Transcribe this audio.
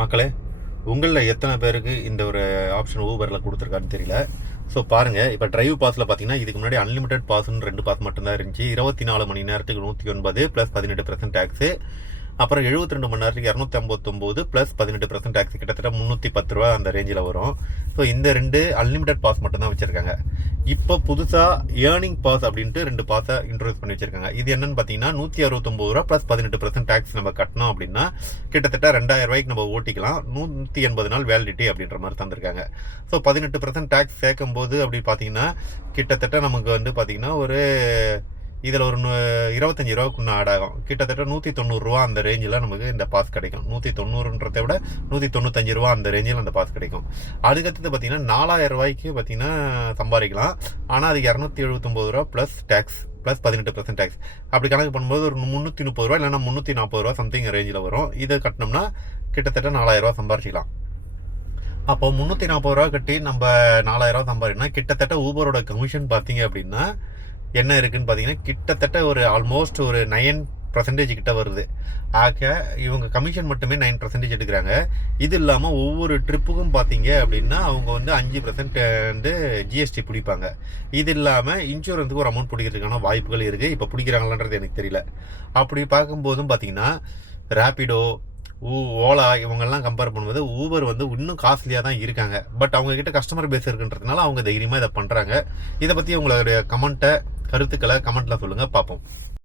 மக்களே, உங்களில் எத்தனை பேருக்கு இந்த ஒரு ஆப்ஷன் ஊபரில் கொடுத்துருக்கான்னு தெரியல. ஸோ பாருங்கள், இப்போ டிரைவ் பாஸில் பார்த்தீங்கன்னா இதுக்கு முன்னாடி அன்லிமிடெட் பாஸ்ன்னு 2 பாஸ் மட்டும்தான் இருந்துச்சு. 24 மணி நேரத்துக்கு 109 ப்ளஸ் 18% டேக்ஸு. அப்புறம் 72 மணி நேரத்துக்கு 259 ப்ளஸ் 18% டேக்ஸ், கிட்டத்தட்ட 310 ரூபா அந்த ரேஞ்சில் வரும். ஸோ இந்த 2 அன்லிமிடெட் பாஸ் மட்டும்தான் வச்சுருக்காங்க. இப்போ புதுசாக ஏர்னிங் பாஸ் அப்படின்ட்டு 2 பாஸை இன்ட்ரோடியூஸ் பண்ணி வச்சிருக்காங்க. இது என்னன்னு பார்த்தீங்கன்னா 169 ரூபா ப்ளஸ் 18% டேக்ஸ் நம்ம கட்டணும் அப்படின்னா கிட்டத்தட்ட 2000 ரூபாய்க்கு நம்ம ஓட்டிக்கலாம். 180 நாள் வேலிடிட்டி அப்படின்ற மாதிரி தந்திருக்காங்க. ஸோ 18% டேக்ஸ் சேர்க்கும் போது அப்படி பார்த்தீங்கன்னா கிட்டத்தட்ட நமக்கு வந்து பார்த்தீங்கன்னா ஒரு இதில் ஒரு 25 ரூபாய்க்குன்னு ஆட் ஆகும். கிட்டத்தட்ட 190 ரூபா அந்த ரேஞ்சில் நமக்கு இந்த பாஸ் கிடைக்கும். 190ன்றதை விட 195 ரூபா அந்த ரேஞ்சில் அந்த பாஸ் கிடைக்கும். அதுக்கடுத்து பார்த்தீங்கன்னா 4000 ரூபாய்க்கு பார்த்தீங்கன்னா சம்பாதிக்கலாம். ஆனால் அது 279 ரூபா ப்ளஸ் டேக்ஸ் ப்ளஸ் 18% டேக்ஸ். அப்படி கணக்கு பண்ணும்போது ஒரு 330 ரூபா இல்லைன்னா 340 ரூபா சம்திங் ரேஞ்சில் வரும். இதை கட்டினோம்னா கிட்டத்தட்ட 4000 ரூபா சம்பாரிச்சிக்கலாம். அப்போ 340 ரூபா கட்டி நம்ம 4000 ரூபா சம்பாதிக்கணும். கிட்டத்தட்ட ஊபரோட கமிஷன் பார்த்தீங்க அப்படின்னா என்ன இருக்குன்னு பார்த்தீங்கன்னா கிட்டத்தட்ட ஒரு ஆல்மோஸ்ட் ஒரு 9% கிட்ட வருது. ஆக இவங்க கமிஷன் மட்டுமே 9% எடுக்கிறாங்க. இது இல்லாமல் ஒவ்வொரு ட்ரிப்புக்கும் பார்த்தீங்க அப்படின்னா அவங்க வந்து 5% வந்து ஜிஎஸ்டி பிடிப்பாங்க. இது இல்லாமல் இன்சூரன்ஸுக்கு ஒரு அமௌண்ட் பிடிக்கிறதுக்கான வாய்ப்புகள் இருக்குது. இப்போ பிடிக்கிறாங்களான்றது எனக்கு தெரியல. அப்படி பார்க்கும்போதும் பார்த்தீங்கன்னா ரேபிடோ, ஓலா இவங்கெல்லாம் கம்பேர் பண்ணும்போது ஊபர் வந்து இன்னும் காஸ்ட்லியாக தான் இருக்காங்க. பட் அவங்கக்கிட்ட கஸ்டமர் பேஸ் இருக்குன்றதுனால அவங்க தைரியமாக இதை பண்ணுறாங்க. இதை பற்றி உங்களுடைய கருத்துக்களை கமெண்ட்டில் சொல்லுங்கள், பார்ப்போம்.